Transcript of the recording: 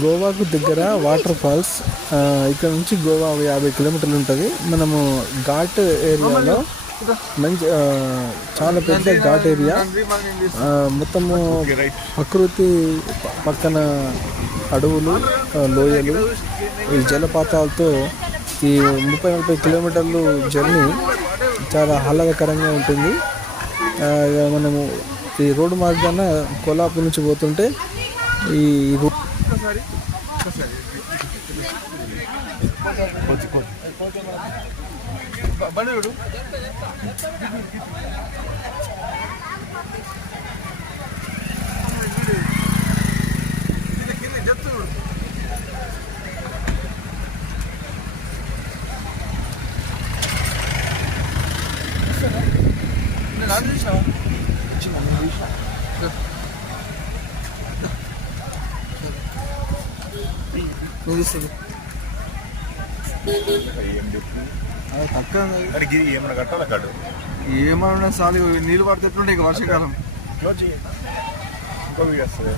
గోవాకు దగ్గర water falls. ఇక్కడ నుంచి గోవా 50 కిలోమీటర్లు ఉంటుంది. మనము ఘాట్ ఏరియాలో మంచి చాలా పెద్ద ఘాట్ ఏరియా. మొత్తము ప్రకృతి పక్కన అడవులు, లోయలు, ఈ జలపాతాలతో ఈ 30-40 కిలోమీటర్లు జర్నీ చాలా ఆహ్లాదకరంగా ఉంటుంది. మనము ఈ రోడ్డు మార్గాన కోల్హాపూర్ నుంచి పోతుంటే ఈ ఏమన్నా కట్టాలి కాదు, ఏమన్నా సాలి నీళ్ళు పడితే ఇక వర్షాకాలం ఇంకో వీడియో వస్తుంది.